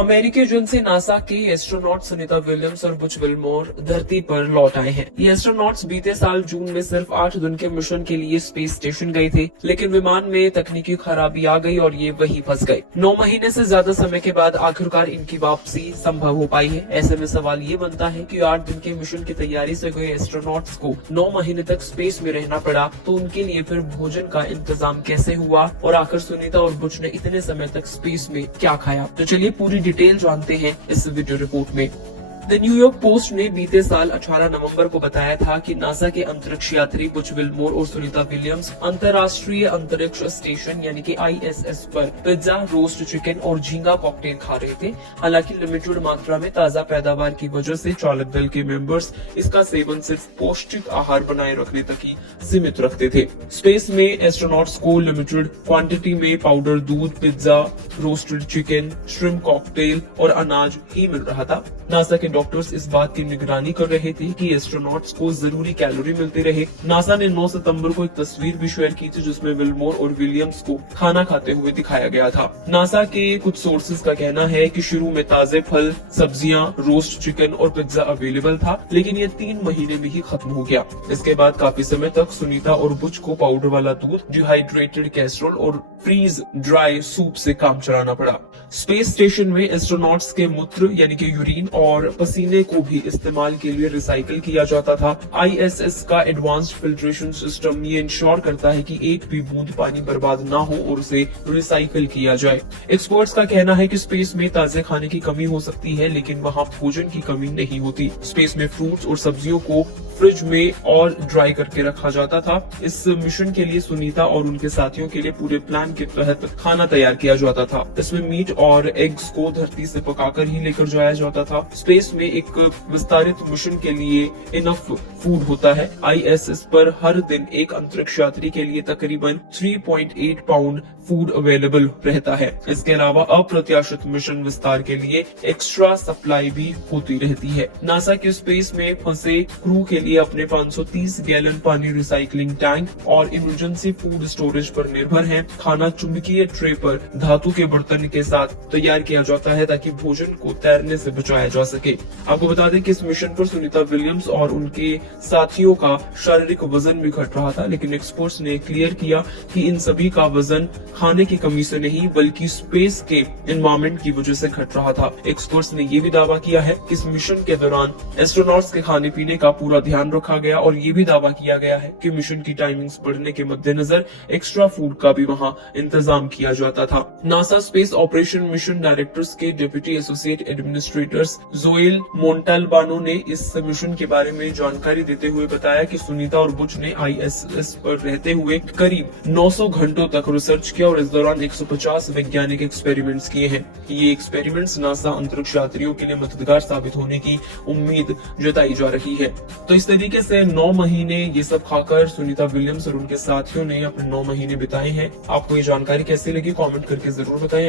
अमेरिकी जन से नासा के एस्ट्रोनॉट सुनीता विलियम्स और बुच विल्मोर धरती पर लौट आए हैं। ये एस्ट्रोनॉट्स बीते साल जून में सिर्फ 8 दिन के मिशन के लिए स्पेस स्टेशन गए थे, लेकिन विमान में तकनीकी खराबी आ गई और ये वहीं फंस गए। 9 महीने से ज्यादा समय के बाद आखिरकार इनकी वापसी संभव हो पाई है। ऐसे में सवाल ये बनता है कि 8 दिन के मिशन की तैयारी से गए एस्ट्रोनॉट्स को 9 महीने तक स्पेस में रहना पड़ा, तो उनके लिए फिर भोजन का इंतजाम कैसे हुआ और आखिर सुनीता और बुच ने इतने समय तक स्पेस में क्या खाया। तो चलिए पूरी डिटेल जानते हैं इस वीडियो रिपोर्ट में। द न्यूयॉर्क पोस्ट ने बीते साल 18 नवंबर को बताया था कि नासा के अंतरिक्ष यात्री बुच विल्मोर और सुनीता विलियम्स अंतर्राष्ट्रीय अंतरिक्ष स्टेशन यानी कि ISS पर पिज्जा, रोस्ट चिकन और झींगा कॉकटेल खा रहे थे। हालांकि लिमिटेड मात्रा में ताजा पैदावार की वजह से चालक दल के मेंबर्स इसका सेवन सिर्फ पौष्टिक आहार बनाए रखने तक ही सीमित रखते थे। स्पेस में एस्ट्रोनॉट्स को लिमिटेड क्वांटिटी में पाउडर दूध, pizza, roasted chicken, shrimp cocktail और अनाज ही मिल रहा था। नासा के डॉक्टर्स इस बात की निगरानी कर रहे थे कि एस्ट्रोनॉट्स को जरूरी कैलोरी मिलते रहे। नासा ने 9 सितंबर को एक तस्वीर भी शेयर की थी जिसमें विल्मोर और विलियम्स को खाना खाते हुए दिखाया गया था। नासा के कुछ सोर्सेज का कहना है कि शुरू में ताजे फल, सब्जियां, रोस्ट चिकन और पिज्जा अवेलेबल था, लेकिन ये 3 महीने में ही खत्म हो गया। इसके बाद काफी समय तक सुनीता और बुच को पाउडर वाला दूध, डिहाइड्रेटेड कैसरोल और फ्रीज ड्राई सूप से काम चलाना पड़ा। स्पेस स्टेशन में एस्ट्रोनॉट्स के मूत्र यानी कि यूरिन और पसीने को भी इस्तेमाल के लिए रिसाइकिल किया जाता था। ISS का एडवांस्ड फिल्ट्रेशन सिस्टम ये इंश्योर करता है कि एक भी बूंद पानी बर्बाद ना हो और उसे रिसाइकिल किया जाए। एक्सपर्ट्स का कहना है कि स्पेस में ताजे खाने की कमी हो सकती है, लेकिन वहाँ भोजन की कमी नहीं होती। स्पेस में फ्रूट्स और सब्जियों को फ्रिज में और ड्राई करके रखा जाता था। इस मिशन के लिए सुनीता और उनके साथियों के लिए पूरे प्लान के तहत खाना तैयार किया जाता था। इसमें मीट और एग्स को धरती से पकाकर ही लेकर जाया जाता था। स्पेस में एक विस्तारित मिशन के लिए इनफ फूड होता है। ISS पर हर दिन एक अंतरिक्ष यात्री के लिए तकरीबन 3.8 पाउंड फूड अवेलेबल रहता है। इसके अलावा अप्रत्याशित मिशन विस्तार के लिए एक्स्ट्रा सप्लाई भी होती रहती है। नासा के स्पेस में फंसे क्रू के लिए अपने 530 गैलन पानी रिसाइकलिंग टैंक और इमरजेंसी फूड स्टोरेज पर निर्भर है। खाना चुंबकीय ट्रे पर धातु के बर्तन के साथ तैयार किया जाता है ताकि भोजन को तैरने से बचाया जा सके। आपको बता दें कि इस मिशन पर सुनीता विलियम्स और उनके साथियों का शारीरिक वजन भी घट रहा था, लेकिन एक्सपर्ट्स ने क्लियर किया कि इन सभी का वजन खाने की कमी से नहीं बल्कि स्पेस के एनवायरमेंट की वजह से घट रहा था। एक्सपर्ट्स ने ये भी दावा किया है कि इस मिशन के दौरान एस्ट्रोनॉट्स के खाने पीने का पूरा ध्यान रखा गया और ये भी दावा किया गया है कि मिशन की टाइमिंग्स बढ़ने के मद्देनजर एक्स्ट्रा फूड का भी वहाँ इंतजाम किया जाता था। NASA space operation mission directors के डिप्टी एसोसिएट एडमिनिस्ट्रेटर्स जोएल मोंटाल्बानो ने इस मिशन के बारे में जानकारी देते हुए बताया कि सुनीता और बुच ने ISS पर रहते हुए करीब 900 घंटों तक रिसर्च किया और इस दौरान 150 वैज्ञानिक एक्सपेरिमेंट्स किए हैं। ये एक्सपेरिमेंट्स नासा अंतरिक्ष यात्रियों के लिए मददगार साबित होने की उम्मीद जताई जा रही है। तो इस तरीके से 9 महीने ये सब खाकर सुनीता विलियम्स और उनके साथियों ने अपने 9 महीने बिताए हैं। आपको ये जानकारी कैसी लगी कमेंट करके जरूर बताएं।